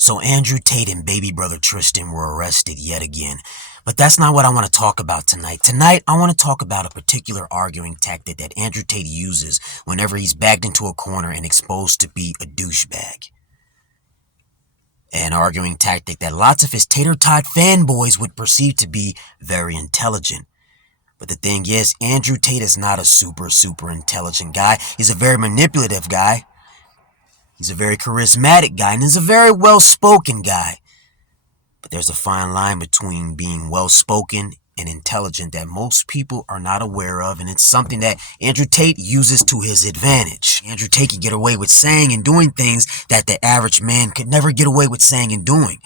So Andrew Tate and baby brother Tristan were arrested yet again. But that's not what I want to talk about tonight. Tonight, I want to talk about a particular arguing tactic that Andrew Tate uses whenever he's backed into a corner and exposed to be a douchebag. An arguing tactic that lots of his tater tot fanboys would perceive to be very intelligent. But the thing is, Andrew Tate is not a super intelligent guy. He's a very manipulative guy. He's a very charismatic guy, and he's a very well-spoken guy. But there's a fine line between being well-spoken and intelligent that most people are not aware of, and it's something that Andrew Tate uses to his advantage. Andrew Tate can get away with saying and doing things that the average man could never get away with saying and doing.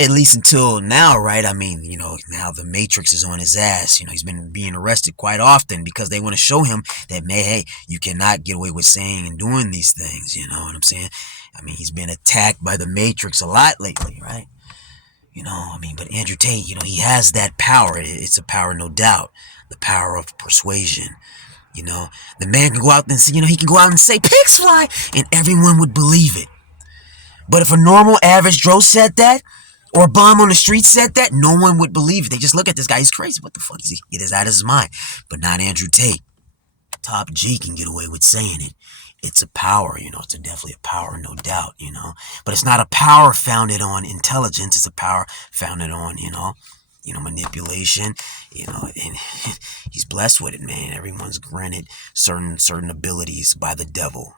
At least until now, right? I mean, now the Matrix is on his ass. He's been being arrested quite often because they want to show him that, man, hey, you cannot get away with saying and doing these things. You know what I'm saying? I mean, he's been attacked by the Matrix a lot lately, right? But Andrew Tate, he has that power. It's a power, no doubt. The power of persuasion. The man can go out and say, he can go out and say, pigs fly, and everyone would believe it. But if a normal, average Joe said that, or a bum on the street said that, no one would believe it. They just look at this guy, he's crazy. What the fuck? It is out of his mind. But not Andrew Tate. Top G can get away with saying it. It's a power, it's definitely a power, no doubt, But it's not a power founded on intelligence. It's a power founded on, manipulation, and he's blessed with it, man. Everyone's granted certain abilities by the devil,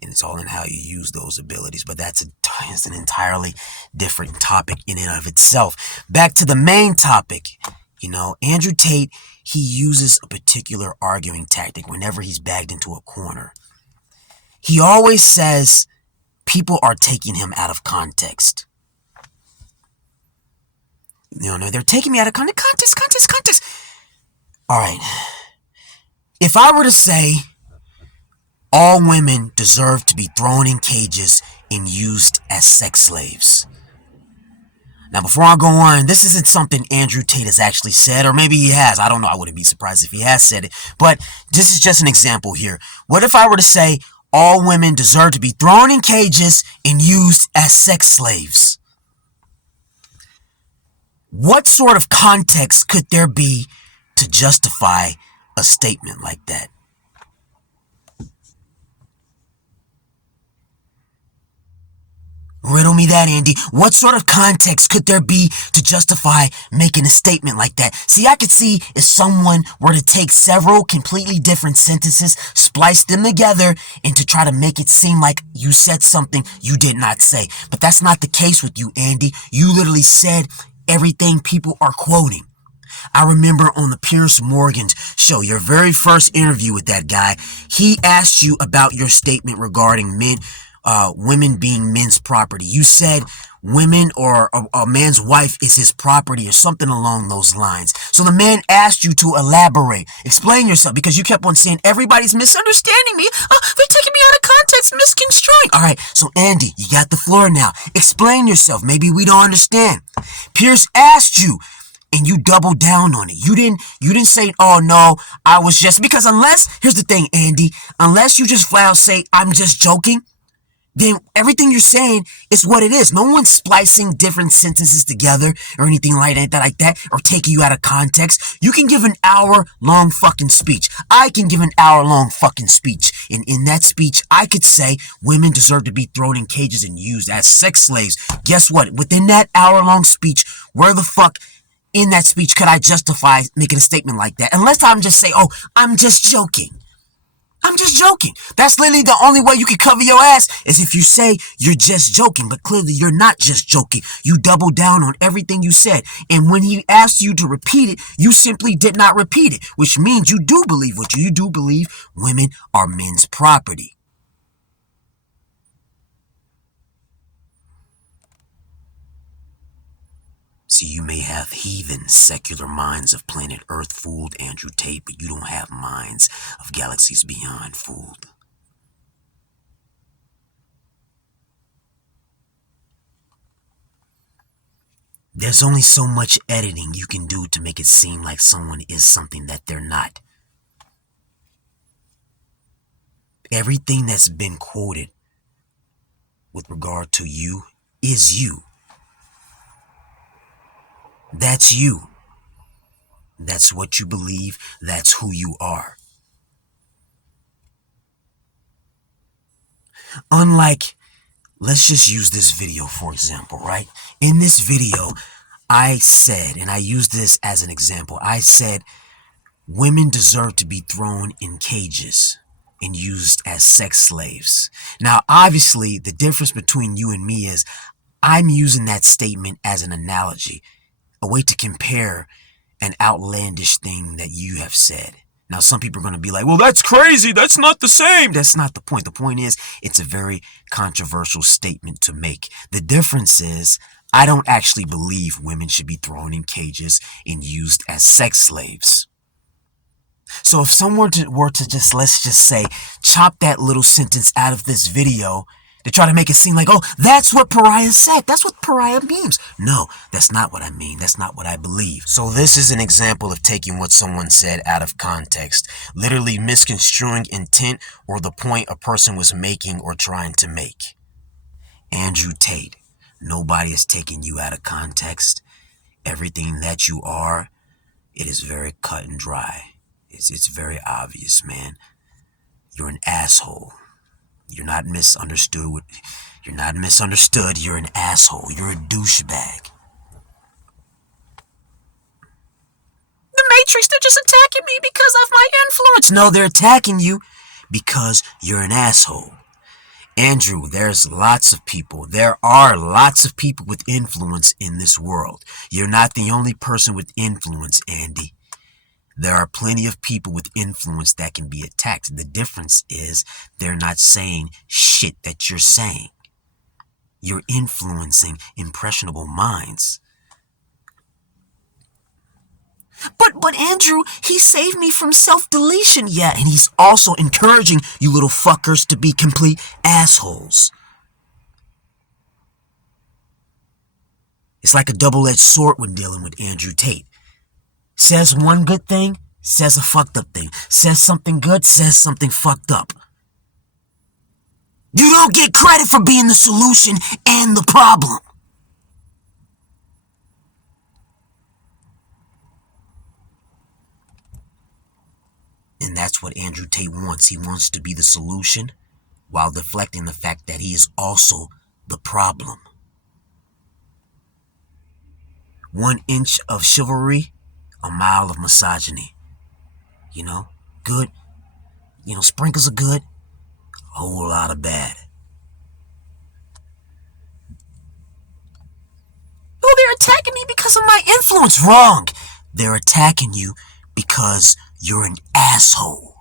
and it's all in how you use those abilities. But that's an entirely different topic in and of itself. Back to the main topic, Andrew Tate, he uses a particular arguing tactic whenever he's bagged into a corner. He always says people are taking him out of context. They're taking me out of context. All right. If I were to say all women deserve to be thrown in cages and used as sex slaves. Now, before I go on, this isn't something Andrew Tate has actually said, or maybe he has. I don't know. I wouldn't be surprised if he has said it. But this is just an example here. What if I were to say all women deserve to be thrown in cages and used as sex slaves? What sort of context could there be to justify a statement like that? Riddle me that, Andy. What sort of context could there be to justify making a statement like that? See, I could see if someone were to take several completely different sentences, splice them together, and to try to make it seem like you said something you did not say. But that's not the case with you, Andy. You literally said everything people are quoting. I remember on the Piers Morgan show, your very first interview with that guy, he asked you about your statement regarding women being men's property. You said women or a man's wife is his property or something along those lines. So the man asked you to elaborate, explain yourself, because you kept on saying everybody's misunderstanding me. They're taking me out of context, misconstruing. All right, so Andy, you got the floor now. Explain yourself. Maybe we don't understand. Pierce asked you, and you doubled down on it. You didn't say, oh no, I was just, because here's the thing, Andy, unless you just flat out say, I'm just joking, then everything you're saying is what it is. No one's splicing different sentences together or anything like that, or taking you out of context. You can give an hour-long fucking speech. I can give an hour-long fucking speech. And in that speech, I could say women deserve to be thrown in cages and used as sex slaves. Guess what? Within that hour-long speech, where the fuck in that speech could I justify making a statement like that? Unless I'm just say, oh, I'm just joking. I'm just joking. That's literally the only way you can cover your ass is if you say you're just joking, but clearly you're not just joking. You double down on everything you said. And when he asked you to repeat it, you simply did not repeat it, which means you do believe what you do believe women are men's property. See, you may have heathen, secular minds of planet Earth fooled Andrew Tate, but you don't have minds of galaxies beyond fooled. There's only so much editing you can do to make it seem like someone is something that they're not. Everything that's been quoted with regard to you is you. That's you. That's what you believe. That's who you are. Unlike, let's just use this video for example, right? In this video, I said, and I used this as an example, I said women deserve to be thrown in cages and used as sex slaves. Now, obviously, the difference between you and me is I'm using that statement as an analogy, a way to compare an outlandish thing that you have said. Now, some people are going to be like, well, that's crazy. That's not the same. That's not the point. The point is, it's a very controversial statement to make. The difference is, I don't actually believe women should be thrown in cages and used as sex slaves. So if someone were to just, let's just say, chop that little sentence out of this video to try to make it seem like, oh, that's what pariah said. That's what pariah means. No, that's not what I mean. That's not what I believe. So this is an example of taking what someone said out of context, literally misconstruing intent or the point a person was making or trying to make. Andrew Tate, nobody is taking you out of context. Everything that you are, it is very cut and dry. It's very obvious, man. You're an asshole. You're not misunderstood. You're not misunderstood. You're an asshole. You're a douchebag. The Matrix, they're just attacking me because of my influence. No, they're attacking you because you're an asshole. Andrew, there's lots of people. There are lots of people with influence in this world. You're not the only person with influence, Andy. There are plenty of people with influence that can be attacked. The difference is they're not saying shit that you're saying. You're influencing impressionable minds. But Andrew, he saved me from self-deletion. Yeah, and he's also encouraging you little fuckers to be complete assholes. It's like a double-edged sword when dealing with Andrew Tate. Says one good thing, says a fucked up thing. Says something good, says something fucked up. You don't get credit for being the solution and the problem. And that's what Andrew Tate wants. He wants to be the solution while deflecting the fact that he is also the problem. 1 inch of chivalry, a mile of misogyny. You know, good, sprinkles of good, a whole lot of bad. Oh, they're attacking me because of my influence. Wrong. They're attacking you because you're an asshole.